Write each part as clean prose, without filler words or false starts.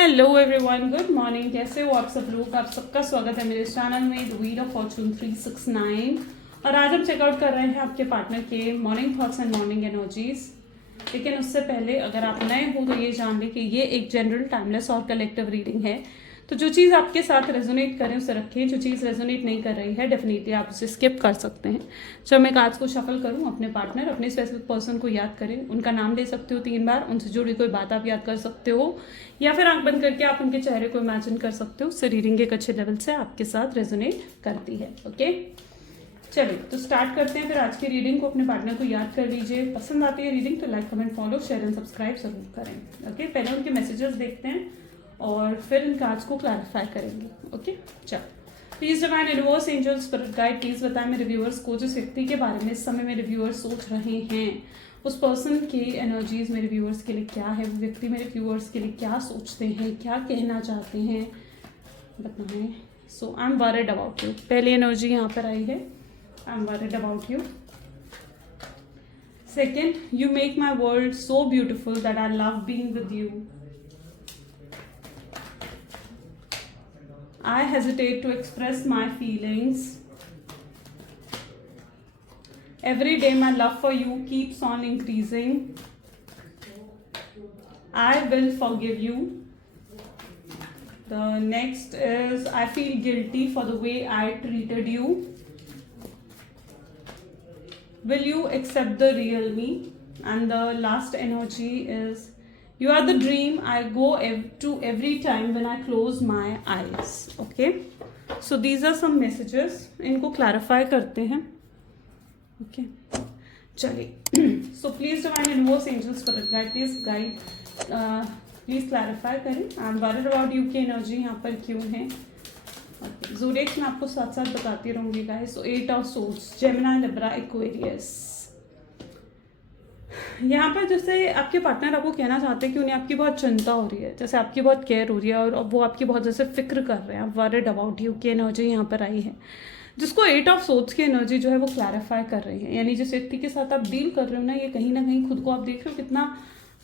Hello everyone, good morning. कैसे हो आप सब लोग? आप सबका स्वागत है मेरे चैनल में द व्हील ऑफ फॉर्चून 369। और आज हम चेकआउट कर रहे हैं आपके पार्टनर के morning thoughts and morning energies. लेकिन उससे पहले अगर आप नए हो तो ये जान लें कि ये एक जनरल, टाइमलेस और कलेक्टिव रीडिंग है। तो जो चीज़ आपके साथ रेजोनेट करें उसे रखें, जो चीज़ रेजोनेट नहीं कर रही है डेफिनेटली आप उसे स्किप कर सकते हैं। जब मैं कार्ड्स को शफल करूं, अपने पार्टनर, अपने स्पेसिफिक पर्सन को याद करें, उनका नाम ले सकते हो 3 बार, उनसे जुड़ी कोई बात आप याद कर सकते हो, या फिर आंख बंद करके आप उनके चेहरे को इमेजिन कर सकते हो। उससे रीडिंग एक अच्छे लेवल से आपके साथ रेजोनेट करती है। ओके, चलिए तो स्टार्ट करते हैं। फिर आज की रीडिंग को अपने पार्टनर को याद कर लीजिए। पसंद आती है रीडिंग तो like, comment, follow, share and subscribe जरूर करें। ओके, पहले उनके मैसेजेस देखते हैं और फिर इन कार्ड्स को क्लैरिफाई करेंगे। ओके, चलो। Please divine universe, angels, spirit guide, please बताएं मेरे व्यूअर्स को जिस व्यक्ति के बारे में इस समय मेरे व्यूअर्स सोच रहे हैं, उस पर्सन की एनर्जीज मेरे व्यूअर्स के लिए क्या है, वो व्यक्ति मेरे व्यूअर्स के लिए क्या सोचते हैं, क्या कहना चाहते हैं, बताएं। So I am worried about you, पहली एनर्जी यहाँ पर आई है। I am worried about you. Second, you make my world so beautiful that I love being with you. I hesitate to express my feelings. Every day my love for you keeps on increasing. I will forgive you. The next is I feel guilty for the way I treated you. Will you accept the real me? And the last energy is you are the dream I go to every time when I close my eyes. Okay, so these are some messages. इनको clarify करते हैं। Okay, चलिए। So please divine universe, angels, spirit guide, please guide, please clarify करें। I'm worried about you की energy यहाँ पर क्यों है। Okay, zodiacs मैं आपको साथ साथ बताती रहूँगी guys। So 8 of swords, Gemini, Libra, Aquarius। यहाँ पर जैसे आपके पार्टनर आपको कहना चाहते हैं कि उन्हें आपकी बहुत चिंता हो रही है, जैसे आपकी बहुत केयर हो रही है और वो आपकी बहुत जैसे फिक्र कर रहे हैं। वरिड अबाउट यू की एनर्जी यहाँ पर आई है, जिसको 8 ऑफ सोर्ड्स की एनर्जी जो है वो क्लैरिफाई कर रही है। यानी जिस व्यक्ति के साथ आप डील कर रहे हो ना कहीं खुद को आप देख रहे हो कितना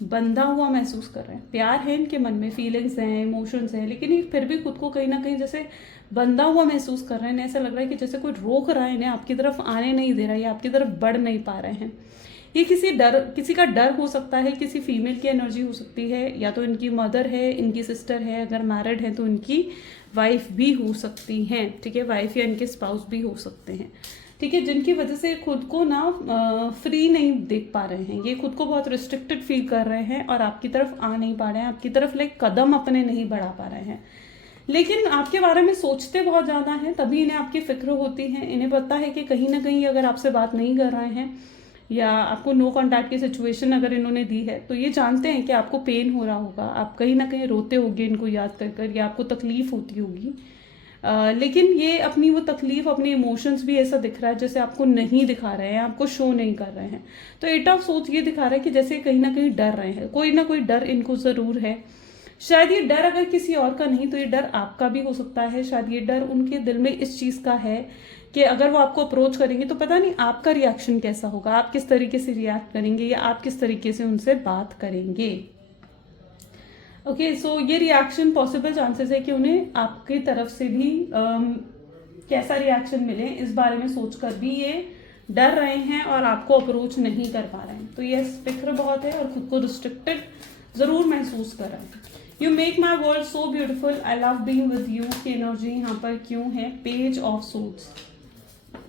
बंधा हुआ महसूस कर रहे हैं। प्यार है इनके मन में, फीलिंग्स हैं, इमोशंस हैं, लेकिन ये फिर भी खुद को कहीं ना कहीं जैसे बंधा हुआ महसूस कर रहे हैं। ऐसा लग रहा है कि जैसे कोई रोक रहा है इन्हें, आपकी तरफ आने नहीं दे रहा है या आपकी तरफ बढ़ नहीं पा रहे हैं। ये किसी का डर हो सकता है, किसी फीमेल की एनर्जी हो सकती है, या तो इनकी मदर है, इनकी सिस्टर है, अगर मैरिड है तो इनकी वाइफ भी हो सकती हैं। ठीक है, वाइफ या इनके स्पाउस भी हो सकते हैं। ठीक है, जिनकी वजह से खुद को ना फ्री नहीं देख पा रहे हैं, ये खुद को बहुत रिस्ट्रिक्टेड फील कर रहे हैं और आपकी तरफ आ नहीं पा रहे हैं, आपकी तरफ कदम अपने नहीं बढ़ा पा रहे हैं। लेकिन आपके बारे में सोचते बहुत ज़्यादा हैं, तभी इन्हें आपकी फिक्र होती है। इन्हें पता है कि कहीं ना कहीं अगर आपसे बात नहीं कर रहे हैं या आपको नो कॉन्टैक्ट की सिचुएशन अगर इन्होंने दी है तो ये जानते हैं कि आपको पेन हो रहा होगा, आप कहीं ना कहीं रोते होगे इनको याद कर कर, या आपको तकलीफ होती होगी। लेकिन ये अपनी वो तकलीफ, अपने इमोशंस भी ऐसा दिख रहा है जैसे आपको नहीं दिखा रहे हैं, आपको शो नहीं कर रहे हैं। तो 8 ऑफ सोर्ड्स ये दिखा रहा है कि जैसे कहीं ना कहीं डर रहे हैं, कोई ना कोई डर इनको ज़रूर है। शायद ये डर अगर किसी और का नहीं तो ये डर आपका भी हो सकता है। शायद ये डर उनके दिल में इस चीज़ का है कि अगर वो आपको अप्रोच करेंगे तो पता नहीं आपका रिएक्शन कैसा होगा, आप किस तरीके से रिएक्ट करेंगे या आप किस तरीके से उनसे बात करेंगे। ओके, सो ये रिएक्शन पॉसिबल चांसेस है कि उन्हें आपकी तरफ से भी कैसा रिएक्शन मिले इस बारे में सोचकर भी ये डर रहे हैं और आपको अप्रोच नहीं कर पा रहे हैं। तो ये फिक्र बहुत है और खुद को रिस्ट्रिक्टेड ज़रूर महसूस कर रहे हैं। You make my world so beautiful, I love being with you की एनर्जी यहाँ पर क्यों है। पेज ऑफ सोर्ड्स,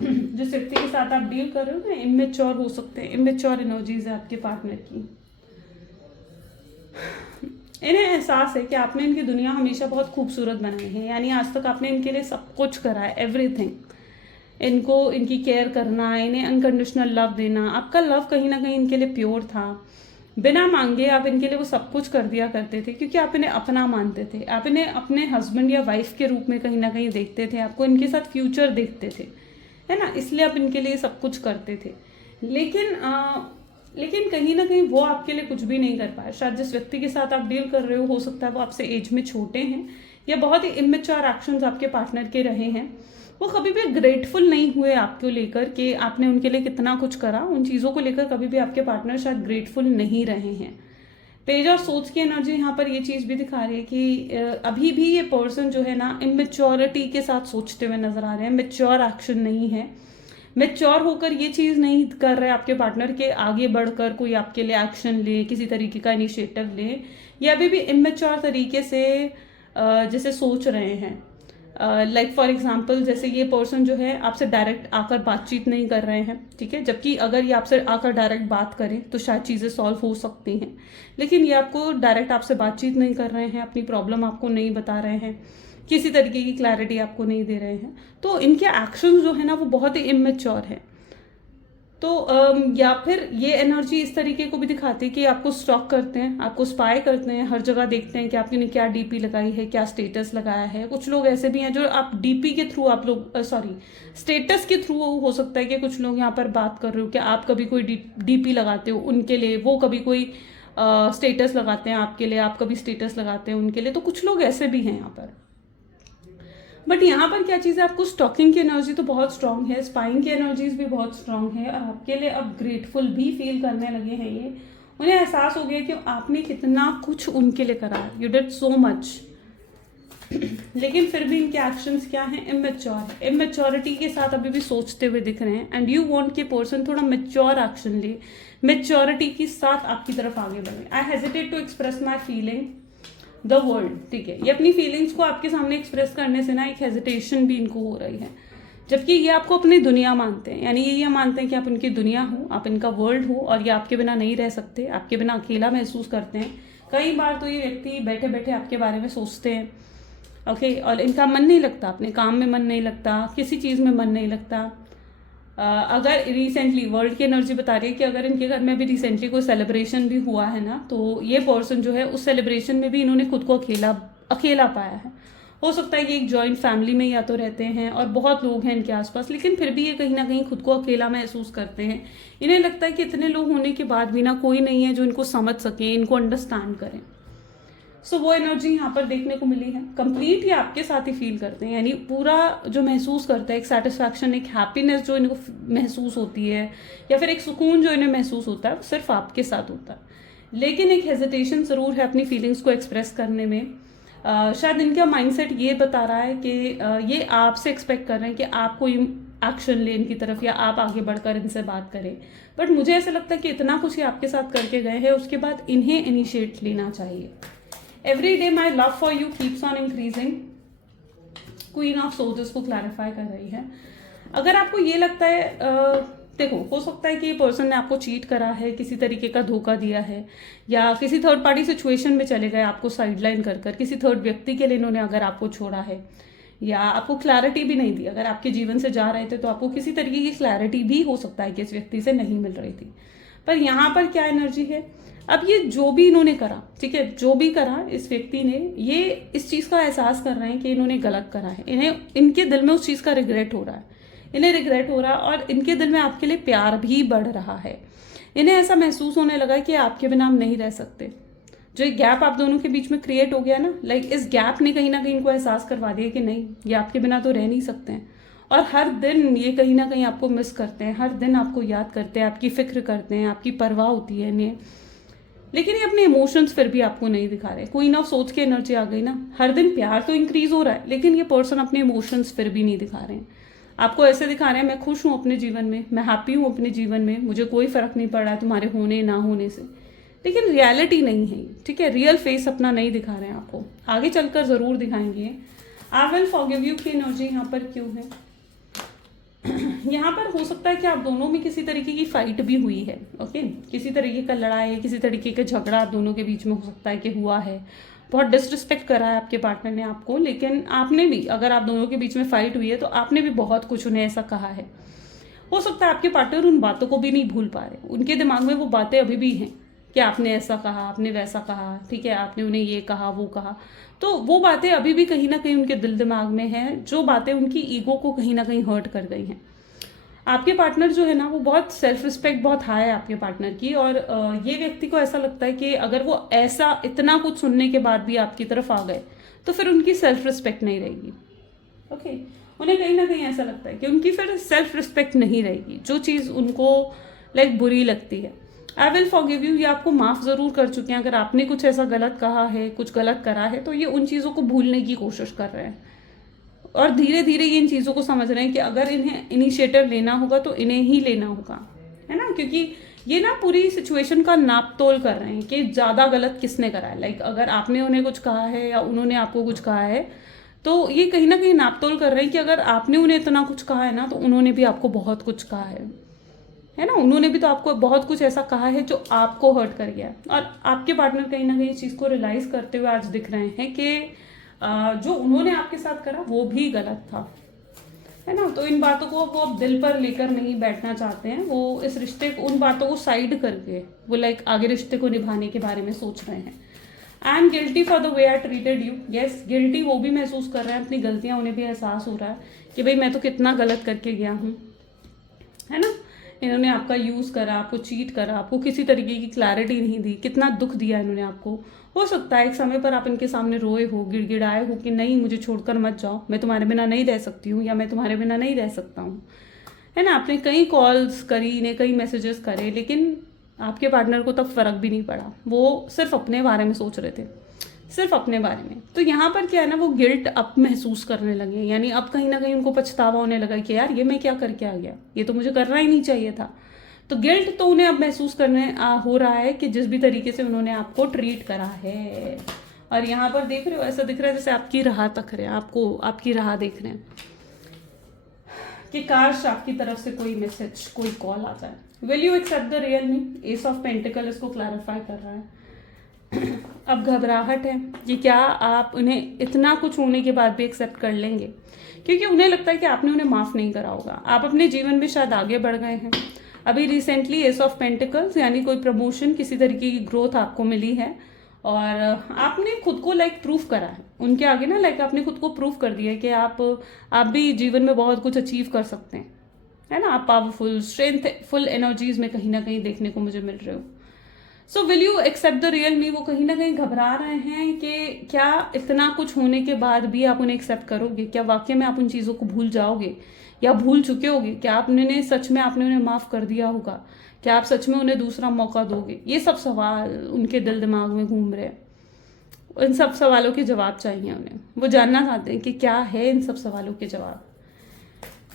जिस व्यक्ति के साथ आप डील कर रहे हो ना इमेच्योर हो सकते हैं, इमेच्योर एनर्जीज है आपके पार्टनर की। इन्हें एहसास है कि आपने इनकी दुनिया हमेशा बहुत खूबसूरत बनाई है, यानी आज तक आपने इनके लिए सब कुछ करा है, एवरीथिंग। इनको इनकी केयर करना, इन्हें अनकंडीशनल लव देना, आपका लव कहीं ना कहीं इनके लिए प्योर था। बिना मांगे आप इनके लिए वो सब कुछ कर दिया करते थे क्योंकि आप इन्हें अपना मानते थे, आप इन्हें अपने हस्बैंड या वाइफ के रूप में कहीं ना कहीं देखते थे, आपको इनके साथ फ्यूचर देखते थे, है ना, इसलिए आप इनके लिए सब कुछ करते थे। लेकिन कहीं ना कहीं वो आपके लिए कुछ भी नहीं कर पाए। शायद जिस व्यक्ति के साथ आप डील कर रहे हो सकता है वो आपसे एज में छोटे हैं या बहुत ही इमेच्योर एक्शंस आपके पार्टनर के रहे हैं। वो कभी भी ग्रेटफुल नहीं हुए आपको लेकर कि आपने उनके लिए कितना कुछ करा, उन चीज़ों को लेकर कभी भी आपके पार्टनर शायद ग्रेटफुल नहीं रहे हैं। पेज ऑफ सोच की एनर्जी यहाँ पर ये चीज़ भी दिखा रही है कि अभी भी ये पर्सन जो है ना इमेच्योरिटी के साथ सोचते हुए नजर आ रहे हैं, मेच्योर एक्शन नहीं है, मेच्योर होकर ये चीज़ नहीं कर रहे आपके पार्टनर के आगे बढ़कर कोई आपके लिए एक्शन ले, किसी तरीके का इनिशिएटिव ले, ये अभी भी इमेच्योर तरीके से जैसे सोच रहे हैं। लाइक फॉर एग्जाम्पल जैसे ये पर्सन जो है आपसे डायरेक्ट आकर बातचीत नहीं कर रहे हैं, ठीक है, जबकि अगर ये आपसे आकर डायरेक्ट बात करें तो शायद चीज़ें सॉल्व हो सकती हैं, लेकिन ये आपको डायरेक्ट आपसे बातचीत नहीं कर रहे हैं, अपनी प्रॉब्लम आपको नहीं बता रहे हैं, किसी तरीके की क्लैरिटी आपको नहीं दे रहे हैं, तो इनके एक्शंस जो है ना वो बहुत ही इमेच्योर है। तो या फिर ये एनर्जी इस तरीके को भी दिखाती है कि आपको स्टॉक करते हैं, आपको स्पाई करते हैं, हर जगह देखते हैं कि आपने क्या डीपी लगाई है, क्या स्टेटस लगाया है। कुछ लोग ऐसे भी हैं जो आप डीपी के थ्रू आप लोग स्टेटस के थ्रू हो सकता है कि कुछ लोग यहाँ पर बात कर रहे हो कि आप कभी कोई डीपी लगाते हो उनके लिए, वो कभी कोई स्टेटस लगाते हैं आपके लिए, आप कभी स्टेटस लगाते हैं उनके लिए, तो कुछ लोग ऐसे भी हैं यहाँ पर। बट यहाँ पर क्या चीज़ है, आपको स्टॉकिंग की एनर्जी तो बहुत स्ट्रांग है, स्पाइंग की एनर्जीज भी बहुत स्ट्रांग है, और आपके लिए अब ग्रेटफुल भी फील करने लगे हैं। ये उन्हें एहसास हो गया कि आपने कितना कुछ उनके लिए करा है, यू डिड सो मच, लेकिन फिर भी इनके एक्शंस क्या हैं, इमेच्योर, इमेच्योरिटी के साथ अभी भी सोचते हुए दिख रहे हैं। एंड यू वांट कि पर्सन थोड़ा मेच्योर एक्शन ले, मेच्योरिटी के साथ आपकी तरफ आगे बढ़े। I hesitate to express my feeling the world, ठीक है, ये अपनी फीलिंग्स को आपके सामने एक्सप्रेस करने से ना एक हेजिटेशन भी इनको हो रही है, जबकि ये आपको अपनी दुनिया मानते हैं, यानी ये मानते हैं कि आप उनकी दुनिया हो, आप इनका वर्ल्ड हो, और ये आपके बिना नहीं रह सकते, आपके बिना अकेला महसूस करते हैं। कई बार तो ये व्यक्ति बैठे बैठे आपके बारे में सोचते हैं, ओके, और इनका मन नहीं लगता, अपने काम में मन नहीं लगता, किसी चीज़ में मन नहीं लगता। अगर रिसेंटली वर्ल्ड की एनर्जी बता रही है कि अगर इनके घर में अभी रिसेंटली कोई सेलिब्रेशन भी हुआ है ना, तो ये पर्सन जो है उस सेलिब्रेशन में भी इन्होंने खुद को अकेला पाया है। हो सकता है कि एक जॉइंट फैमिली में या तो रहते हैं और बहुत लोग हैं इनके आसपास, लेकिन फिर भी ये कहीं ना कहीं खुद को अकेला महसूस करते हैं। इन्हें लगता है कि इतने लोग होने के बाद भी ना कोई नहीं है जो इनको समझ सके, इनको अंडरस्टैंड करें। सो वो एनर्जी यहाँ पर देखने को मिली है। कंप्लीट ये आपके साथ ही फील करते हैं, यानी पूरा जो महसूस करते हैं, एक सेटिस्फैक्शन, एक हैप्पीनेस जो इनको महसूस होती है, या फिर एक सुकून जो इन्हें महसूस होता है, वो सिर्फ आपके साथ होता है। लेकिन एक हेजिटेशन ज़रूर है अपनी फीलिंग्स को एक्सप्रेस करने में। शायद इनका माइंडसेट ये बता रहा है कि ये आपसे एक्सपेक्ट कर रहे हैं कि आप कोई एक्शन ले इनकी तरफ, या आप आगे बढ़कर इनसे बात करें। बट मुझे ऐसा लगता है कि इतना कुछ ये आपके साथ करके गए हैं, उसके बाद इन्हें इनिशिएट लेना चाहिए। Every day my love for you keeps on increasing, queen of souls को क्लैरिफाई कर रही है। अगर आपको ये लगता है देखो, हो सकता है कि ये पर्सन ने आपको चीट करा है, किसी तरीके का धोखा दिया है, या किसी थर्ड पार्टी सिचुएशन में चले गए आपको साइडलाइन कर किसी थर्ड व्यक्ति के लिए इन्होंने अगर आपको छोड़ा है, या आपको क्लैरिटी भी नहीं दी। अगर आपके जीवन से जा रहे थे तो आपको किसी तरीके की क्लैरिटी भी हो सकता है कि इस व्यक्ति से नहीं मिल रही थी। पर यहाँ पर क्या एनर्जी है, अब ये जो भी इन्होंने करा, ठीक है, जो भी करा इस व्यक्ति ने, ये इस चीज़ का एहसास कर रहे हैं कि इन्होंने गलत करा है। इनके दिल में उस चीज़ का रिग्रेट हो रहा है, इन्हें रिग्रेट हो रहा है, और इनके दिल में आपके लिए प्यार भी बढ़ रहा है। इन्हें ऐसा महसूस होने लगा कि आपके बिना हम नहीं रह सकते। जो एक गैप आप दोनों के बीच में क्रिएट हो गया ना, लाइक इस गैप ने कहीं ना कहीं इनको एहसास करवा दिया कि नहीं, ये आपके बिना तो रह नहीं सकते हैं। और हर दिन ये कहीं ना कहीं आपको मिस करते हैं, हर दिन आपको याद करते हैं, आपकी फिक्र करते हैं, आपकी परवाह होती है इन्हें। लेकिन ये अपने इमोशंस फिर भी आपको नहीं दिखा रहे। क्वीन ऑफ सोच की एनर्जी आ गई ना, हर दिन प्यार तो इंक्रीज हो रहा है, लेकिन ये पर्सन अपने इमोशंस फिर भी नहीं दिखा रहे हैं। आपको ऐसे दिखा रहे हैं, मैं खुश हूँ अपने जीवन में, मैं हैप्पी हूँ अपने जीवन में, मुझे कोई फर्क नहीं पड़ रहा है तुम्हारे होने ना होने से। लेकिन रियलिटी नहीं है, ठीक है, रियल फेस अपना नहीं दिखा रहे हैं आपको। आगे चलकर जरूर दिखाएंगे। आई विल फॉरगिव यू की एनर्जी यहाँ पर क्यों है? यहाँ पर हो सकता है कि आप दोनों में किसी तरीके की फाइट भी हुई है, ओके, किसी तरीके का लड़ाई, किसी तरीके का झगड़ा आप दोनों के बीच में हो सकता है कि हुआ है। बहुत डिसरिस्पेक्ट करा है आपके पार्टनर ने आपको, लेकिन आपने भी, अगर आप दोनों के बीच में फाइट हुई है तो आपने भी बहुत कुछ उन्हें ऐसा कहा है। हो सकता है आपके पार्टनर उन बातों को भी नहीं भूल पा रहे, उनके दिमाग में वो बातें अभी भी हैं कि आपने ऐसा कहा, आपने वैसा कहा, ठीक है, आपने उन्हें ये कहा, वो कहा। तो वो बातें अभी भी कहीं ना कहीं उनके दिल दिमाग में हैं, जो बातें उनकी ईगो को कहीं ना कहीं हर्ट कर गई हैं। आपके पार्टनर जो है ना, वो बहुत सेल्फ रिस्पेक्ट बहुत हाई है आपके पार्टनर की, और ये व्यक्ति को ऐसा लगता है कि अगर वो ऐसा इतना कुछ सुनने के बाद भी आपकी तरफ आ गए तो फिर उनकी सेल्फ रिस्पेक्ट नहीं रहेगी, ओके। उन्हें कहीं ना कहीं ऐसा लगता है कि उनकी फिर सेल्फ रिस्पेक्ट नहीं रहेगी, जो चीज़ उनको लाइक बुरी लगती है। आई विल फॉरगिव यू, ये आपको माफ़ ज़रूर कर चुके हैं। अगर आपने कुछ ऐसा गलत कहा है, कुछ गलत करा है, तो ये उन चीज़ों को भूलने की कोशिश कर रहे हैं और धीरे धीरे ये इन चीज़ों को समझ रहे हैं कि अगर इन्हें इनिशिएटिव लेना होगा तो इन्हें ही लेना होगा, है ना। क्योंकि ये ना पूरी सिचुएशन का नाप तोल कर रहे हैं कि ज़्यादा गलत किसने करा है। लाइक अगर आपने उन्हें कुछ कहा है या उन्होंने आपको कुछ कहा है, तो ये कहीं ना कहीं नाप तोल कर रहे हैं कि अगर आपने उन्हें इतना कुछ कहा है ना, तो उन्होंने भी आपको बहुत कुछ कहा है ना। उन्होंने भी तो आपको बहुत कुछ ऐसा कहा है जो आपको हर्ट कर गया। और आपके पार्टनर कहीं ना कहीं इस चीज़ को रियलाइज करते हुए आज दिख रहे हैं कि जो उन्होंने आपके साथ करा वो भी गलत था, है ना। तो इन बातों को वो अब दिल पर लेकर नहीं बैठना चाहते हैं। वो इस रिश्ते को, उन बातों को साइड करके वो लाइक आगे रिश्ते को निभाने के बारे में सोच रहे हैं। I am guilty for the way I treated you. Yes, guilty वो भी महसूस कर रहे हैं, अपनी गलतियां उन्हें भी एहसास हो रहा है कि भाई मैं तो कितना गलत करके गया हूँ, है ना। इन्होंने आपका यूज़ करा, आपको चीट करा, आपको किसी तरीके की क्लैरिटी नहीं दी, कितना दुख दिया इन्होंने आपको। हो सकता है एक समय पर आप इनके सामने रोए हो, गिड़गिड़ाए हो कि नहीं मुझे छोड़कर मत जाओ, मैं तुम्हारे बिना नहीं रह सकती हूँ या मैं तुम्हारे बिना नहीं रह सकता हूँ, है ना। आपने कई कॉल्स करी, इन्हें कई मैसेजेस करे, लेकिन आपके पार्टनर को तब फर्क भी नहीं पड़ा। वो सिर्फ अपने बारे में सोच रहे थे, सिर्फ अपने बारे में। तो यहाँ पर क्या है ना, वो गिल्ट अब महसूस करने लगे, यानी अब कहीं ना कहीं उनको पछतावा होने लगा कि यार ये मैं क्या करके आ गया, ये तो मुझे करना ही नहीं चाहिए था। तो गिल्ट तो उन्हें अब महसूस करने हो रहा है कि जिस भी तरीके से उन्होंने आपको ट्रीट करा है। और यहाँ पर देख रहे हो, ऐसा दिख रहा है जैसे आपकी राह तक रहे हैं, आपको आपकी राह देख रहे हैं कि काश आपकी तरफ से कोई मैसेज, कोई कॉल आ जाए। Will you accept the real me. Ace of pentacle इसको क्लैरिफाई कर रहा है। अब घबराहट है कि क्या आप उन्हें इतना कुछ होने के बाद भी एक्सेप्ट कर लेंगे, क्योंकि उन्हें लगता है कि आपने उन्हें माफ़ नहीं करा होगा। आप अपने जीवन में शायद आगे बढ़ गए हैं। अभी रिसेंटली एस ऑफ पेंटिकल्स यानी कोई प्रमोशन, किसी तरीके की ग्रोथ आपको मिली है और आपने खुद को लाइक प्रूफ करा है उनके आगे ना। लाइक आपने खुद को प्रूफ कर दिया है कि आप भी जीवन में बहुत कुछ अचीव कर सकते हैं, है ना। आप पावरफुल, स्ट्रेंथफुल एनर्जीज में कहीं ना कहीं देखने को मुझे मिल रहे हो। So will you accept the real me. वो कहीं ना कहीं घबरा रहे हैं कि क्या इतना कुछ होने के बाद भी आप उन्हें एक्सेप्ट करोगे, क्या वाकई में आप उन चीज़ों को भूल जाओगे या भूल चुके होगे, क्या आपने सच में आपने उन्हें माफ़ कर दिया होगा, क्या आप सच में उन्हें दूसरा मौका दोगे। ये सब सवाल उनके दिल दिमाग में घूम रहे हैं। इन सब सवालों के जवाब चाहिए उन्हें। वो जानना चाहते हैं कि क्या है इन सब सवालों के जवाब।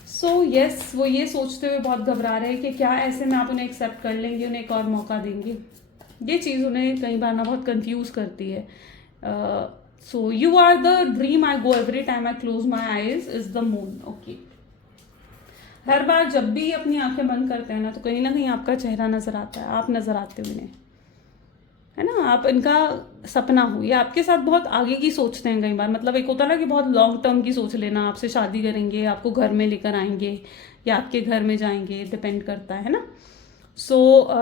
सो यस, वो ये सोचते हुए बहुत घबरा रहे हैं कि क्या ऐसे में आप उन्हें एक्सेप्ट कर लेंगे, उन्हें एक और मौका देंगे। ये चीज़ उन्हें कई बार ना बहुत कंफ्यूज करती है। So you are the dream I go every time I close my eyes is the moon. Okay, हर बार जब भी अपनी आंखें बंद करते हैं ना, तो कहीं ना कहीं आपका चेहरा नजर आता है, आप नजर आते हुए, है ना। आप इनका सपना हो, ये आपके साथ बहुत आगे की सोचते हैं कई बार। मतलब एक होता है ना कि बहुत लॉन्ग टर्म की सोच लेना, आपसे शादी करेंगे, आपको घर में लेकर आएंगे या आपके घर में जाएंगे, डिपेंड करता है ना। सो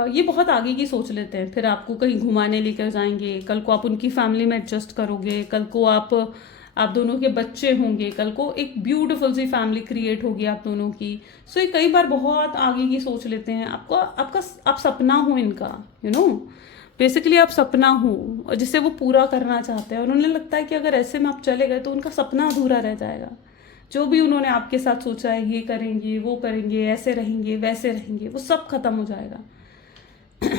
ये बहुत आगे की सोच लेते हैं। फिर आपको कहीं घुमाने लेकर जाएंगे, कल को आप उनकी फैमिली में एडजस्ट करोगे, कल को आप दोनों के बच्चे होंगे, कल को एक ब्यूटीफुल सी फैमिली क्रिएट होगी आप दोनों की। सो ये कई बार बहुत आगे की सोच लेते हैं। आप सपना हो इनका, यू नो, बेसिकली आप सपना हो और जिसे वो पूरा करना चाहते हैं। और उन्हें लगता है कि अगर ऐसे में आप चले गए तो उनका सपना अधूरा रह जाएगा। जो भी उन्होंने आपके साथ सोचा है, ये करेंगे, वो करेंगे, ऐसे रहेंगे, वैसे रहेंगे, वो सब खत्म हो जाएगा।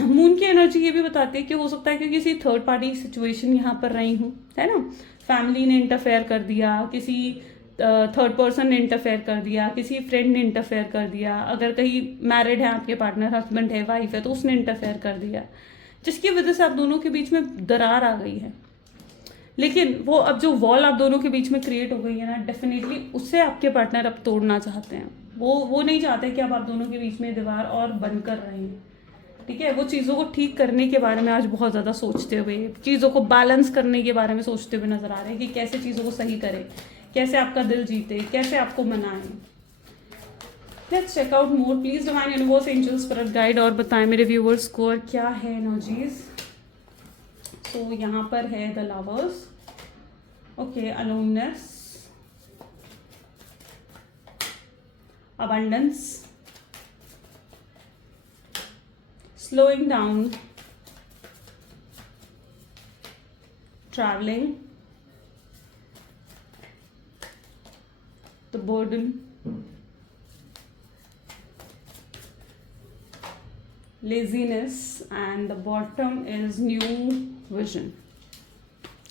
मून की एनर्जी ये भी बताती है कि हो सकता है कि किसी थर्ड पार्टी सिचुएशन यहाँ पर रही हूँ, है ना। फैमिली ने इंटरफेयर कर दिया, किसी थर्ड पर्सन ने इंटरफेयर कर दिया, किसी फ्रेंड ने इंटरफेयर कर दिया। अगर कहीं मैरिड है आपके पार्टनर, हस्बैंड है, वाइफ है, तो उसने इंटरफेयर कर दिया, जिसकी वजह से आप दोनों के बीच में दरार आ गई है। लेकिन वो अब जो वॉल आप दोनों के बीच में क्रिएट हो गई है ना, डेफिनेटली उससे आपके पार्टनर अब तोड़ना चाहते हैं। वो नहीं चाहते कि अब आप दोनों के बीच में दीवार और बंद कर रहे हैं, ठीक है। वो चीज़ों को ठीक करने के बारे में आज बहुत ज़्यादा सोचते हुए, चीज़ों को बैलेंस करने के बारे में सोचते हुए नजर आ रहे हैं कि कैसे चीज़ों को सही करें, कैसे आपका दिल जीते, कैसे आपको मनाएं। Let's check out more please divine universe, angels, spirit guide, और बताएं मेरे व्यूअर्स को और क्या है एनर्जीज। तो यहाँ पर है the lovers, okay, aloneness, abundance, slowing down, traveling, the burden, laziness, and the bottom is new vision.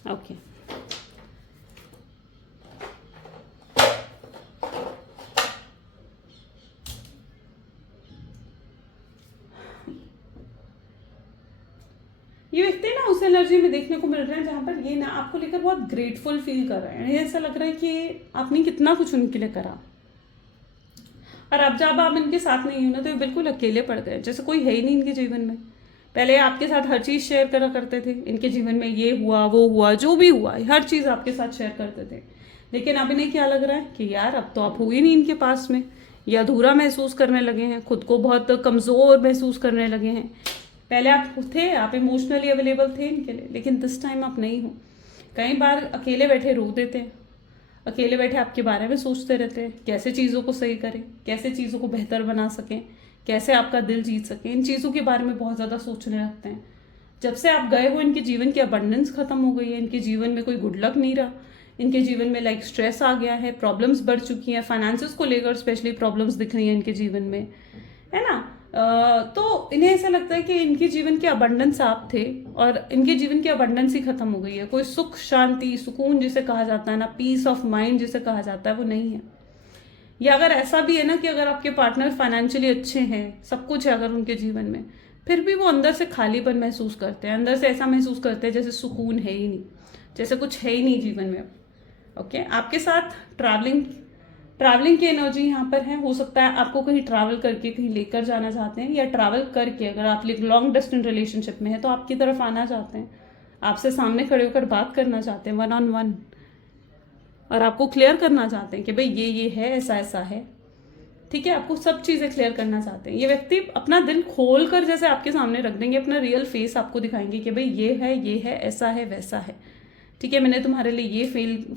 Okay. ये व्यक्ति ना उस एनर्जी में देखने को मिल रहे हैं जहां पर ये ना आपको लेकर बहुत ग्रेटफुल फील कर रहे हैं। ऐसा लग रहा है कि आपने कितना कुछ उनके लिए करा, और अब जब आप इनके साथ नहीं हो ना तो ये बिल्कुल अकेले पड़ गए, जैसे कोई है ही नहीं इनके जीवन में। पहले आपके साथ हर चीज़ शेयर करा करते थे, इनके जीवन में ये हुआ वो हुआ जो भी हुआ हर चीज़ आपके साथ शेयर करते थे। लेकिन अब इन्हें क्या लग रहा है कि यार अब तो आप हो ही नहीं इनके पास में, ये अधूरा महसूस करने लगे हैं, खुद को बहुत कमज़ोर महसूस करने लगे हैं। पहले आप थे, आप इमोशनली अवेलेबल थे इनके लिए, लेकिन दिस टाइम आप नहीं हो। कई बार अकेले बैठे रो देते हैं, अकेले बैठे आपके बारे में सोचते रहते हैं, कैसे चीज़ों को सही करें, कैसे चीज़ों को बेहतर बना सकें, कैसे आपका दिल जीत सकें। इन चीज़ों के बारे में बहुत ज़्यादा सोचने लगते हैं। जब से आप गए हो इनके जीवन की अबंडेंस खत्म हो गई है, इनके जीवन में कोई गुड लक नहीं रहा, इनके जीवन में लाइक स्ट्रेस आ गया है, प्रॉब्लम्स बढ़ चुकी हैं, फाइनेंसेस को लेकर स्पेशली प्रॉब्लम्स दिख रही हैं इनके जीवन में, है ना। तो इन्हें ऐसा लगता है कि इनके जीवन की अबंडेंस आप थे और इनके जीवन की अबंडेंस ही खत्म हो गई है। कोई सुख शांति सुकून जिसे कहा जाता है ना, पीस ऑफ माइंड जिसे कहा जाता है, वो नहीं है। या अगर ऐसा भी है ना कि अगर आपके पार्टनर फाइनेंशियली अच्छे हैं, सब कुछ है अगर उनके जीवन में, फिर भी वो अंदर से खालीपन महसूस करते हैं, अंदर से ऐसा महसूस करते हैं जैसे सुकून है ही नहीं, जैसे कुछ है ही नहीं जीवन में। ओके, आपके साथ ट्रैवलिंग की एनर्जी यहाँ पर है। हो सकता है आपको कहीं ट्रैवल करके कहीं लेकर जाना चाहते हैं, या ट्रैवल करके अगर आप लॉन्ग डिस्टेंस रिलेशनशिप में है तो आपकी तरफ आना चाहते हैं, आपसे सामने खड़े होकर बात करना चाहते हैं 1-on-1, और आपको क्लियर करना चाहते हैं कि भाई ये है, ऐसा ऐसा है, ठीक है। आपको सब चीज़ें क्लियर करना चाहते हैं। ये व्यक्ति अपना दिल खोल कर जैसे आपके सामने रख देंगे, अपना रियल फेस आपको दिखाएंगे कि भाई ये है, ऐसा है, वैसा है, ठीक है। मैंने तुम्हारे लिए ये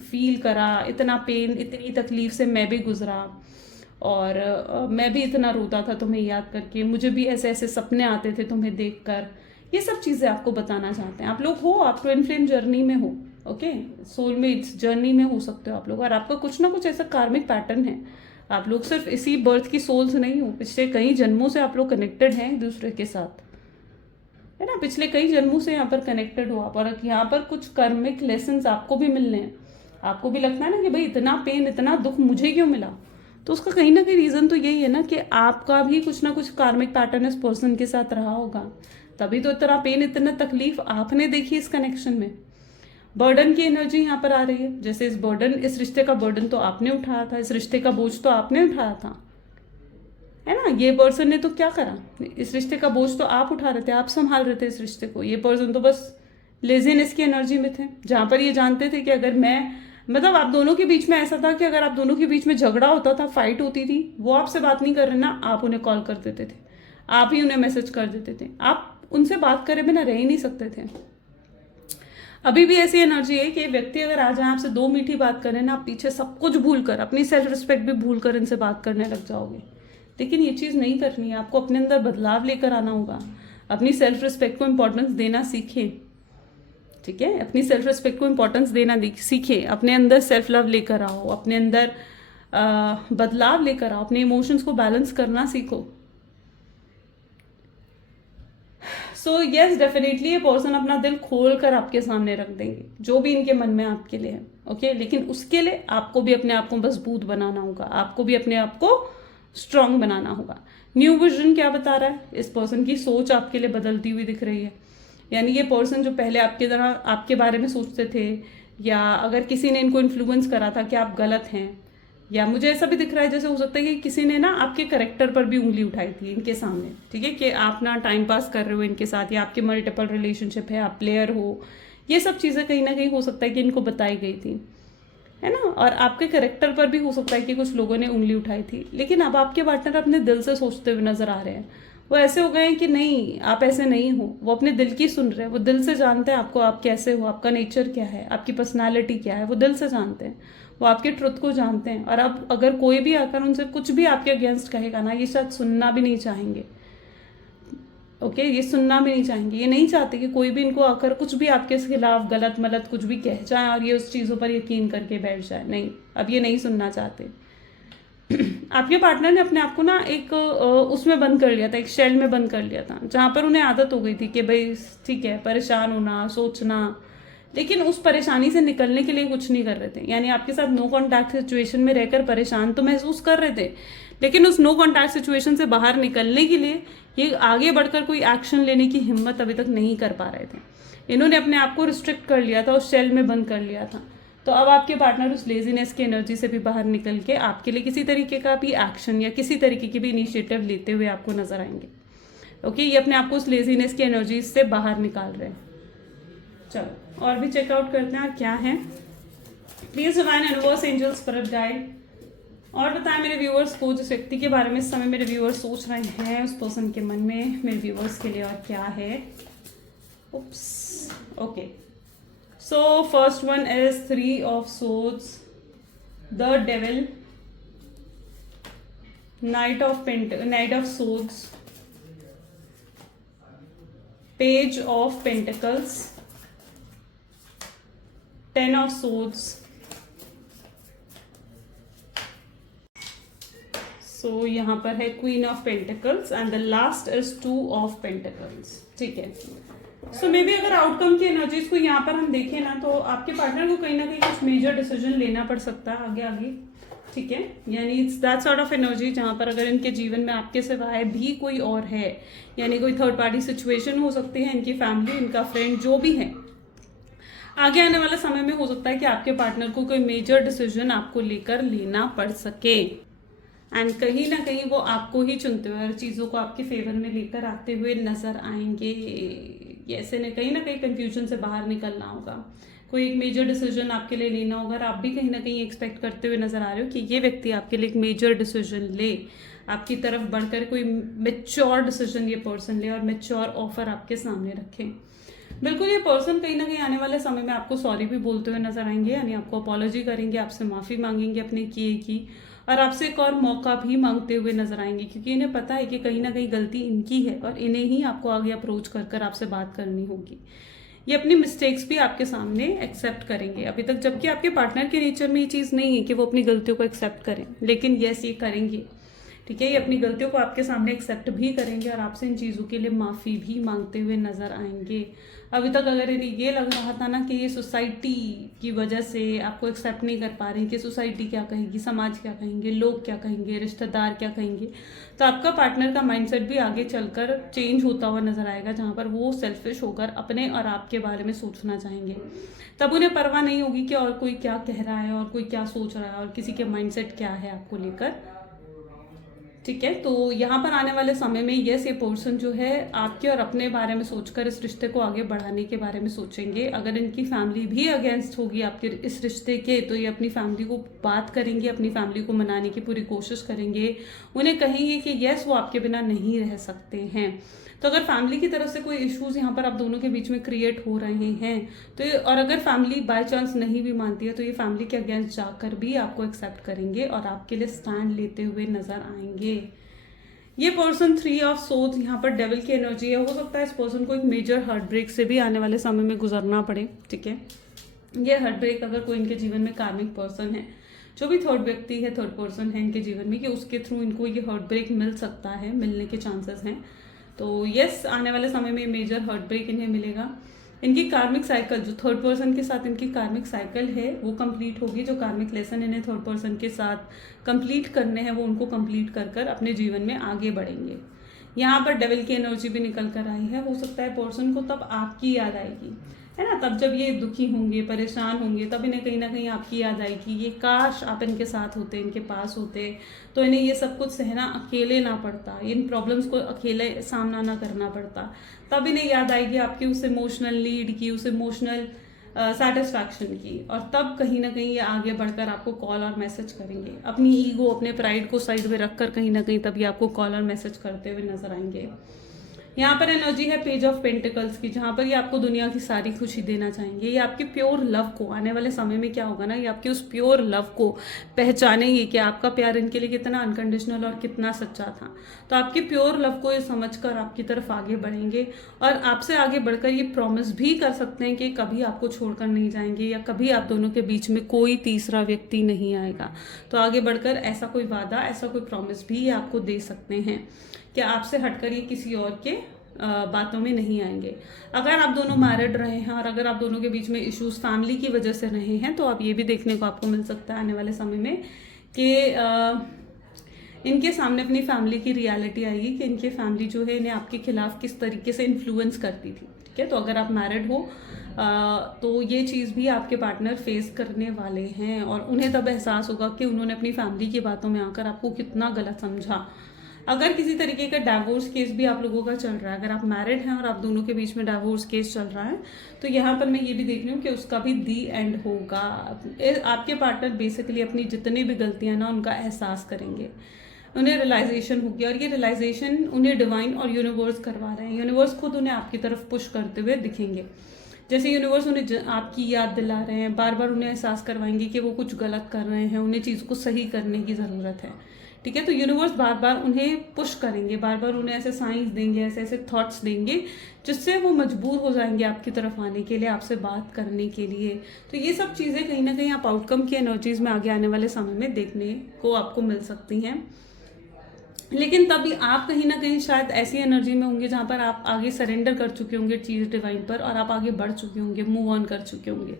फील करा, इतना पेन, इतनी तकलीफ से मैं भी गुजरा, और मैं भी इतना रोता था तुम्हें याद करके, मुझे भी ऐसे ऐसे सपने आते थे तुम्हें देखकर। ये सब चीज़ें आपको बताना चाहते हैं। आप लोग हो, आप ट्विन फ्लेम जर्नी में हो, ओके, सोलमेट्स जर्नी में हो सकते हो आप लोग, और आपका कुछ ना कुछ ऐसा कार्मिक पैटर्न है। आप लोग सिर्फ इसी बर्थ की सोल्स नहीं हो, पिछले कई जन्मों से आप लोग कनेक्टेड हैं एक दूसरे के साथ, है ना। पिछले कई जन्मों से यहाँ पर कनेक्टेड हो आप, और यहाँ पर कुछ कर्मिक लेसन्स आपको भी मिलने हैं। आपको भी लगता है ना कि भाई इतना पेन, इतना दुख मुझे क्यों मिला, तो उसका कहीं ना कहीं रीज़न तो यही है ना कि आपका भी कुछ ना कुछ कार्मिक पैटर्न इस पर्सन के साथ रहा होगा, तभी तो इतना पेन, इतना तकलीफ आपने देखी इस कनेक्शन में। बर्डन की एनर्जी यहाँ पर आ रही है, जैसे इस रिश्ते का बर्डन तो आपने उठाया था, इस रिश्ते का बोझ तो आपने उठाया था, है ना। ये पर्सन ने तो क्या करा, इस रिश्ते का बोझ तो आप उठा रहे थे, आप संभाल रहे थे इस रिश्ते को। ये पर्सन तो बस लेजीनेस की एनर्जी में थे, जहाँ पर ये जानते थे कि अगर मतलब आप दोनों के बीच में ऐसा था कि अगर आप दोनों के बीच में झगड़ा होता था, फाइट होती थी, वो आपसे बात नहीं कर रहे ना, आप उन्हें कॉल कर देते थे, आप ही उन्हें मैसेज कर देते थे, आप उनसे बात करे बिना रह ही नहीं सकते थे। अभी भी ऐसी एनर्जी है कि व्यक्ति अगर आ जाए आपसे 2 मीठी बात करें ना, आप पीछे सब कुछ भूल कर, अपनी सेल्फ रिस्पेक्ट भी भूल कर इनसे बात करने लग जाओगे। लेकिन ये चीज़ नहीं करनी है, आपको अपने अंदर बदलाव लेकर आना होगा। अपनी सेल्फ रिस्पेक्ट को इम्पोर्टेंस देना सीखें, ठीक है। अपनी सेल्फ रिस्पेक्ट को इम्पोर्टेंस देना सीखें, अपने अंदर सेल्फ लव लेकर आओ, अपने अंदर बदलाव लेकर आओ, अपने इमोशंस को बैलेंस करना सीखो। सो येस, डेफिनेटली ये पर्सन अपना दिल खोल कर आपके सामने रख देंगे, जो भी इनके मन में आपके लिए है, ओके। लेकिन उसके लिए आपको भी अपने आप को मजबूत बनाना होगा, आपको भी अपने आप को स्ट्रांग बनाना होगा। न्यू विजन क्या बता रहा है, इस पर्सन की सोच आपके लिए बदलती हुई दिख रही है। यानी ये पर्सन जो पहले आपके बारे में सोचते थे, या अगर किसी ने इनको इन्फ्लुएंस करा था कि आप गलत हैं, या मुझे ऐसा भी दिख रहा है जैसे हो सकता है कि किसी ने ना आपके करेक्टर पर भी उंगली उठाई थी इनके सामने, ठीक है, कि आप ना टाइम पास कर रहे हो इनके साथ, या आपके मल्टीपल रिलेशनशिप है, आप प्लेयर हो। ये सब चीज़ें कहीं ना कहीं हो सकता है कि इनको बताई गई थी, है ना। और आपके करेक्टर पर भी हो सकता है कि कुछ लोगों ने उंगली उठाई थी। लेकिन अब आपके पार्टनर अपने दिल से सोचते हुए नजर आ रहे हैं। वो ऐसे हो गए हैं कि नहीं, आप ऐसे नहीं हो, वो अपने दिल की सुन रहे हैं, वो दिल से जानते हैं आपको, आप कैसे हो, आपका नेचर क्या है, आपकी पर्सनालिटी क्या है, वो दिल से जानते हैं, वो आपके ट्रुथ को जानते हैं। और अब अगर कोई भी आकर उनसे कुछ भी आपके अगेंस्ट कहेगा ना, ये शायद सुनना भी नहीं चाहेंगे, ओके। ये सुनना भी नहीं चाहेंगे, ये नहीं चाहते कि कोई भी इनको आकर कुछ भी आपके खिलाफ गलत मलत कुछ भी कह जाए और ये उस चीज़ों पर यकीन करके बैठ जाए। नहीं, अब ये नहीं सुनना चाहते। आपके पार्टनर ने अपने आप को ना एक उसमें बंद कर लिया था, एक शेल में बंद कर लिया था, जहाँ पर उन्हें आदत हो गई थी कि भाई ठीक है परेशान होना, सोचना, लेकिन उस परेशानी से निकलने के लिए कुछ नहीं कर रहे थे। यानी आपके साथ नो कॉन्टैक्ट सिचुएशन में रहकर परेशान तो महसूस कर रहे थे, लेकिन उस नो कॉन्टैक्ट सिचुएशन से बाहर निकलने के लिए ये आगे बढ़कर कोई एक्शन लेने की हिम्मत अभी तक नहीं कर पा रहे थे। इन्होंने अपने आप को रिस्ट्रिक्ट कर लिया था, उस शेल में बंद कर लिया था। तो अब आपके पार्टनर उस लेजीनेस की एनर्जी से भी बाहर निकल के आपके लिए किसी तरीके का भी एक्शन या किसी तरीके की भी इनिशिएटिव लेते हुए आपको नजर आएंगे। ओके, ये अपने आप को उस लेजीनेस की एनर्जी से बाहर निकाल रहे हैं। चलो और भी चेकआउट करते हैं क्या है। Please divine universe, angels, spirit guide और बताएं मेरे व्यूअर्स को, जिस व्यक्ति के बारे में इस समय मेरे व्यूअर्स सोच रहे हैं, उस पर्सन के मन में मेरे व्यूअर्स के लिए और क्या है। उप्स, okay, so first one is 3 of swords, the devil, knight of swords, page of pentacles, 10 of swords, so यहाँ पर है queen of pentacles and the last is 2 of pentacles। ठीक है, सो मे बी अगर आउटकम की एनर्जीज को यहाँ पर हम देखें ना, तो आपके पार्टनर को कहीं ना कहीं कुछ मेजर डिसीजन लेना पड़ सकता है आगे आगे। ठीक है, यानी it's that sort of energy जहाँ पर अगर इनके जीवन में आपके सिवाय भी कोई और है, यानी कोई थर्ड पार्टी सिचुएशन हो सकती है, इनकी फैमिली, इनका फ्रेंड, जो भी है, आगे आने वाला समय में हो सकता है कि आपके पार्टनर को कोई मेजर डिसीजन आपको लेकर लेना पड़ सके एंड कहीं ना कहीं वो आपको ही चुनते हुए, हर चीज़ों को आपके फेवर में लेकर आते हुए नजर आएंगे। ऐसे ने कहीं ना कहीं कंफ्यूजन से बाहर निकलना होगा, कोई एक मेजर डिसीजन आपके लिए लेना होगा और आप भी कहीं ना कहीं एक्सपेक्ट करते हुए नजर आ रहे हो कि ये व्यक्ति आपके लिए एक मेजर डिसीजन ले, आपकी तरफ बढ़कर कोई मेच्योर डिसीजन ये पर्सन ले और मेच्योर ऑफर आपके सामने रखें। बिल्कुल, ये पर्सन कहीं ना कहीं आने वाले समय में आपको सॉरी भी बोलते हुए नजर आएंगे, यानी आपको अपॉलॉजी करेंगे, आपसे माफ़ी मांगेंगे अपने किए की, और आपसे एक और मौका भी मांगते हुए नजर आएंगे, क्योंकि इन्हें पता है कि कहीं ना कहीं गलती इनकी है और इन्हें ही आपको आगे अप्रोच कर कर आपसे बात करनी होगी। ये अपनी मिस्टेक्स भी आपके सामने एक्सेप्ट करेंगे अभी तक, जबकि आपके पार्टनर के नेचर में ये चीज़ नहीं है कि वो अपनी गलतियों को एक्सेप्ट करें, लेकिन यस ये करेंगे। ठीक है, ये अपनी गलतियों को आपके सामने एक्सेप्ट भी करेंगे और आपसे इन चीज़ों के लिए माफ़ी भी मांगते हुए नजर आएंगे। अभी तक अगर इन्हें ये लग रहा था ना कि ये सोसाइटी की वजह से आपको एक्सेप्ट नहीं कर पा रहे हैं कि सोसाइटी क्या कहेगी, समाज क्या कहेंगे, लोग क्या कहेंगे, रिश्तेदार क्या कहेंगे, तो आपका पार्टनर का माइंडसेट भी आगे चलकर चेंज होता हुआ नजर आएगा, जहाँ पर वो सेल्फिश होकर अपने और आपके बारे में सोचना चाहेंगे। तब उन्हें परवाह नहीं होगी कि और कोई क्या कह रहा है और कोई क्या सोच रहा है और किसी के माइंडसेट क्या है आपको लेकर। ठीक है, तो यहाँ पर आने वाले समय में यस ये पर्सन जो है आपके और अपने बारे में सोचकर इस रिश्ते को आगे बढ़ाने के बारे में सोचेंगे। अगर इनकी फैमिली भी अगेंस्ट होगी आपके इस रिश्ते के, तो ये अपनी फैमिली को बात करेंगे, अपनी फैमिली को मनाने की पूरी कोशिश करेंगे, उन्हें कहेंगे कि यस वो आपके बिना नहीं रह सकते हैं। तो अगर फैमिली की तरफ से कोई इश्यूज यहाँ पर आप दोनों के बीच में क्रिएट हो रहे हैं तो और अगर फैमिली बाय चांस नहीं भी मानती है, तो ये फैमिली के अगेंस्ट जाकर भी आपको एक्सेप्ट करेंगे और आपके लिए स्टैंड लेते हुए नजर आएंगे। ये पर्सन 3 ऑफ सोर्ड्स, यहाँ पर डेविल की एनर्जी है। हो सकता है इस पर्सन को एक मेजर हार्ट ब्रेक से भी आने वाले समय में गुजरना पड़े। ठीक है, ये हार्ट ब्रेक अगर कोई इनके जीवन में कार्मिक पर्सन है, जो भी थर्ड व्यक्ति है, थर्ड पर्सन है इनके जीवन में, कि उसके थ्रू इनको ये हार्ट ब्रेक मिल सकता है, मिलने के चांसेस हैं। तो यस आने वाले समय में मेजर हार्ट ब्रेक इन्हें मिलेगा। इनकी कार्मिक साइकिल, जो थर्ड पर्सन के साथ इनकी कार्मिक साइकिल है वो कंप्लीट होगी। जो कार्मिक लेसन इन्हें थर्ड पर्सन के साथ कंप्लीट करने हैं वो उनको कंप्लीट कर कर अपने जीवन में आगे बढ़ेंगे। यहाँ पर डेविल की एनर्जी भी निकल कर आई है। हो सकता है पर्सन को तब आपकी याद आएगी, है ना, तब जब ये दुखी होंगे, परेशान होंगे, तब इन्हें कहीं ना कहीं आपकी याद आएगी। ये काश आप इनके साथ होते, इनके पास होते, तो इन्हें ये सब कुछ सहना अकेले ना पड़ता, इन प्रॉब्लम्स को अकेले सामना ना करना पड़ता। तब इन्हें याद आएगी आपकी उस इमोशनल नीड की, उस इमोशनल सेटिस्फैक्शन की, और तब कहीं ना कहीं ये आगे बढ़कर आपको कॉल और मैसेज करेंगे। अपनी ईगो, अपने प्राइड को साइड में रखकर कहीं ना कहीं तब ये आपको कॉल और मैसेज करते हुए नजर आएंगे। यहाँ पर एनर्जी है पेज ऑफ पेंटिकल्स की, जहाँ पर ये आपको दुनिया की सारी खुशी देना चाहेंगे। ये आपके प्योर लव को, आने वाले समय में क्या होगा ना, ये आपके उस प्योर लव को पहचानेंगे कि आपका प्यार इनके लिए कितना अनकंडीशनल और कितना सच्चा था। तो आपके प्योर लव को ये समझकर आपकी तरफ आगे बढ़ेंगे और आपसे आगे बढ़कर ये प्रॉमिस भी कर सकते हैं कि कभी आपको छोड़कर नहीं जाएंगे या कभी आप दोनों के बीच में कोई तीसरा व्यक्ति नहीं आएगा। तो आगे बढ़कर ऐसा कोई वादा, ऐसा कोई प्रॉमिस भी ये आपको दे सकते हैं कि आपसे हटकर ये किसी और के बातों में नहीं आएंगे। अगर आप दोनों मैरिड रहे हैं और अगर आप दोनों के बीच में इश्यूज फैमिली की वजह से रहे हैं, तो आप ये भी देखने को आपको मिल सकता है आने वाले समय में कि इनके सामने अपनी फैमिली की रियलिटी आएगी कि इनके फैमिली जो है इन्हें आपके खिलाफ किस तरीके से इन्फ्लुएंस करती थी। ठीक है, तो अगर आप मैरिड हो तो ये चीज़ भी आपके पार्टनर फेस करने वाले हैं और उन्हें तब एहसास होगा कि उन्होंने अपनी फैमिली की बातों में आकर आपको कितना गलत समझा। अगर किसी तरीके का डिवोर्स केस भी आप लोगों का चल रहा है, अगर आप मैरिड हैं और आप दोनों के बीच में डिवोर्स केस चल रहा है, तो यहाँ पर मैं ये भी देख रही हूँ कि उसका भी दी एंड होगा। आपके पार्टनर बेसिकली अपनी जितनी भी गलतियाँ ना उनका एहसास करेंगे, उन्हें रियलाइजेशन होगी और ये रियलाइजेशन उन्हें डिवाइन और यूनिवर्स करवा रहे हैं। यूनिवर्स खुद उन्हें आपकी तरफ पुश करते हुए दिखेंगे, जैसे यूनिवर्स उन्हें आपकी याद दिला रहे हैं, बार बार उन्हें एहसास करवाएंगे कि वो कुछ गलत कर रहे हैं, उन्हें चीज़ को सही करने की ज़रूरत है। ठीक है, तो यूनिवर्स बार बार उन्हें पुश करेंगे, बार बार उन्हें ऐसे साइंस देंगे, ऐसे ऐसे थॉट्स देंगे जिससे वो मजबूर हो जाएंगे आपकी तरफ आने के लिए, आपसे बात करने के लिए। तो ये सब चीज़ें कहीं ना कहीं आप आउटकम की एनर्जीज में आगे आने वाले समय में देखने को आपको मिल सकती हैं। लेकिन तभी आप कहीं ना कहीं शायद ऐसी एनर्जी में होंगे जहाँ पर आप आगे सरेंडर कर चुके होंगे चीज़ डिवाइन पर और आप आगे बढ़ चुके होंगे, मूव ऑन कर चुके होंगे।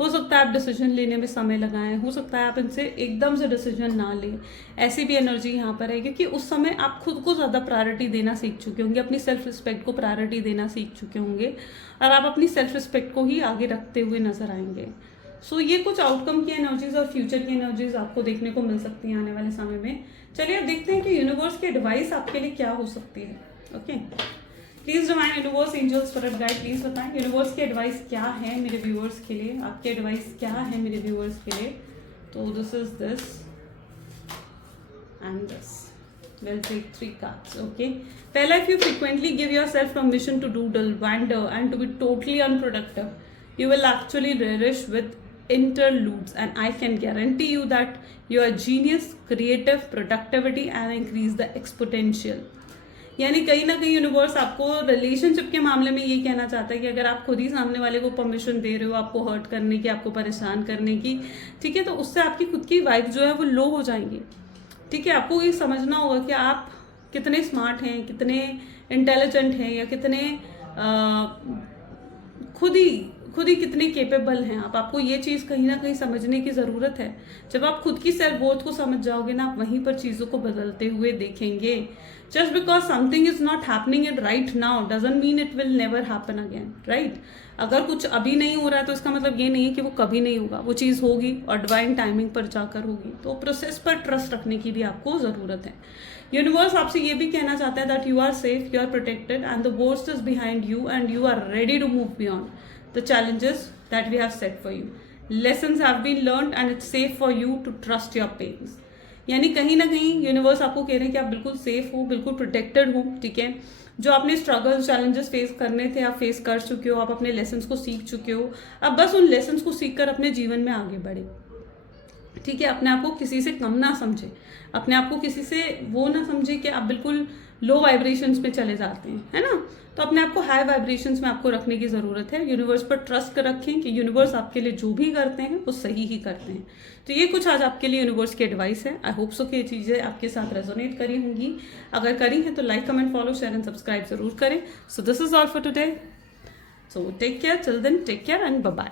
हो सकता है आप डिसीजन लेने में समय लगाएं, हो सकता है आप इनसे एकदम से डिसीजन ना लें। ऐसी भी एनर्जी यहाँ पर है क्योंकि उस समय आप खुद को ज़्यादा प्रायोरिटी देना सीख चुके होंगे, अपनी सेल्फ रिस्पेक्ट को प्रायोरिटी देना सीख चुके होंगे और आप अपनी सेल्फ रिस्पेक्ट को ही आगे रखते हुए नजर आएंगे। सो ये कुछ आउटकम की एनर्जीज और फ्यूचर की एनर्जीज आपको देखने को मिल सकती हैं आने वाले समय में। चलिए अब देखते हैं कि यूनिवर्स की एडवाइस आपके लिए क्या हो सकती है। Okay, please divine universe angels spirit guide please बताएं यूनिवर्स की एडवाइस क्या है मेरे व्यूअर्स के लिए, आपकी एडवाइस क्या है मेरे व्यूअर्स के लिए। तो this is this and this. We'll take 3 cards. Okay. पहला, if you frequently give yourself permission to doodle, wander, and to be totally unproductive, you will actually relish with interludes, and I can guarantee you that you are genius, creative, productivity, and increase the exponential. यानी कहीं ना कहीं universe आपको relationship के मामले में ये कहना चाहता है कि अगर आप खुद ही सामने वाले को परमिशन दे रहे हो आपको हर्ट करने की, आपको परेशान करने की, ठीक है, तो उससे आपकी खुद की वाइब जो है वो लो हो जाएंगी। ठीक है, आपको ये समझना होगा कि आप कितने स्मार्ट हैं, कितने इंटेलिजेंट हैं या कितने खुद ही कितने केपेबल हैं आप। आपको ये चीज़ कहीं ना कहीं समझने की ज़रूरत है। जब आप खुद की सेल्फ वर्थ को समझ जाओगे ना, आप वहीं पर चीज़ों को बदलते हुए देखेंगे। Just because something is not happening in right now doesn't mean it will never happen again, right. अगर कुछ अभी नहीं हो रहा है तो इसका मतलब ये नहीं है कि वो कभी नहीं होगा, वो चीज़ होगी और डिवाइन टाइमिंग पर जाकर होगी। तो प्रोसेस पर ट्रस्ट रखने की भी आपको ज़रूरत है। यूनिवर्स आपसे ये भी कहना चाहता है that you are safe, you are protected and the worst is behind you and you are ready to move beyond the challenges that we have set for you. Lessons have been learned and it's safe for you to trust your pains. यानी कहीं ना कहीं universe आपको कह रहे हैं कि आप बिल्कुल सेफ हो, बिल्कुल प्रोटेक्टेड हो। ठीक है, जो आपने स्ट्रगल चैलेंजेस फेस करने थे आप फेस कर चुके हो, आप अपने लेसन्स को सीख चुके हो। अब बस उन लेसन्स को सीख कर अपने जीवन में आगे बढ़े। ठीक है, अपने आप को किसी से कम ना समझे, अपने आप को किसी से वो ना समझे कि आप बिल्कुल लो वाइब्रेशंस में चले जाते हैं, है ना। तो अपने आप को हाई वाइब्रेशंस में आपको रखने की ज़रूरत है। यूनिवर्स पर ट्रस्ट कर रखें कि यूनिवर्स आपके लिए जो भी करते हैं वो सही ही करते हैं। तो ये कुछ आज आपके लिए यूनिवर्स की एडवाइस है। आई होप सो कि ये चीज़ें आपके साथ रेजोनेट करी होंगी। अगर करी हैं तो like, comment, follow, share and subscribe जरूर करें। So this is all for today. So take care, till then take care and bye bye.